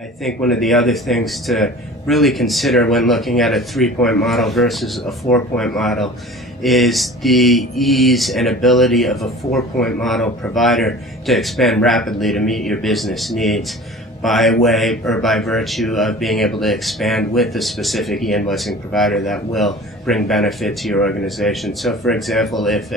I think one of the other things to really consider when looking at a 3-point model versus a 4-point model is the ease and ability of a 4-point model provider to expand rapidly to meet your business needs by way or by virtue of being able to expand with a specific e-invoicing provider that will bring benefit to your organization. So for example, if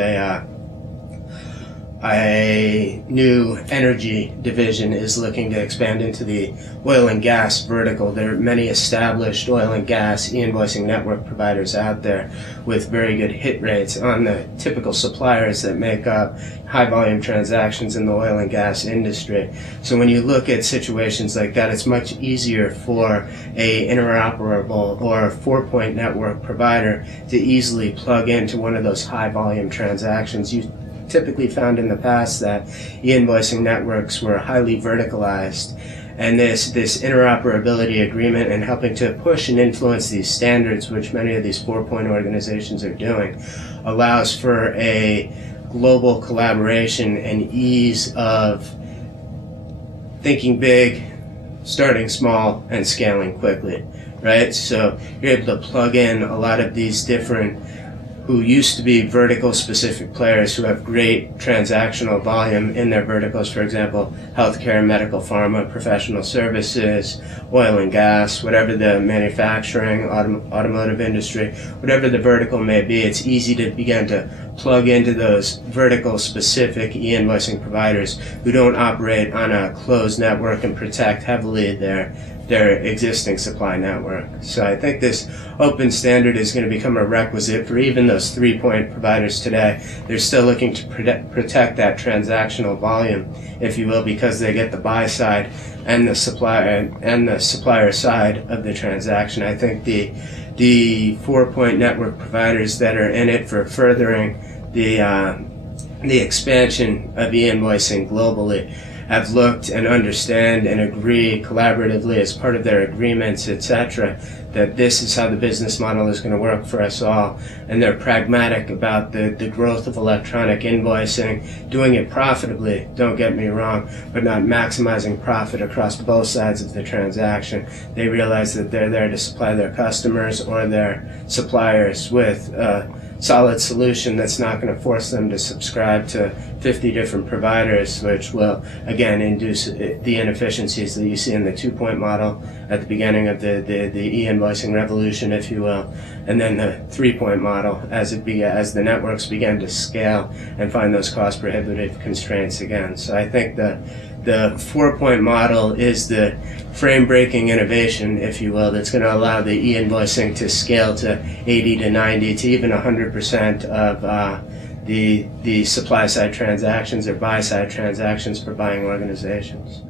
a new energy division is looking to expand into the oil and gas vertical, there are many established oil and gas e-invoicing network providers out there with very good hit rates on the typical suppliers that make up high volume transactions in the oil and gas industry. So when you look at situations like that, it's much easier for a interoperable or 4-point network provider to easily plug into one of those high volume transactions. You typically found in the past that e-invoicing networks were highly verticalized, and this interoperability agreement and helping to push and influence these standards, which many of these 4-point organizations are doing, allows for a global collaboration and ease of thinking big, starting small, and scaling quickly, right? So you're able to plug in a lot of these different who used to be vertical specific players who have great transactional volume in their verticals, for example, healthcare, medical, pharma, professional services, oil and gas, whatever the manufacturing, automotive industry, whatever the vertical may be. It's easy to begin to plug into those vertical specific e-invoicing providers who don't operate on a closed network and protect heavily their existing supply network. So I think this open standard is going to become a requisite for even those 3-point providers today. They're still looking to protect that transactional volume, if you will, because they get the buy side and the supplier side of the transaction. I think the 4-point network providers that are in it for furthering the expansion of e-invoicing globally have looked and understand and agree collaboratively as part of their agreements, etc., that this is how the business model is going to work for us all. And they're pragmatic about the growth of electronic invoicing, doing it profitably, don't get me wrong, but not maximizing profit across both sides of the transaction. They realize that they're there to supply their customers or their suppliers with solid solution that's not going to force them to subscribe to 50 different providers, which will again induce the inefficiencies that you see in the 2-point model at the beginning of the e-invoicing revolution, if you will, and then the 3-point model as the networks began to scale and find those cost prohibitive constraints again. So I think the 4-point model is the frame-breaking innovation, if you will, that's going to allow the e-invoicing to scale to 80 to 90 to even 100% of the supply-side transactions or buy-side transactions for buying organizations.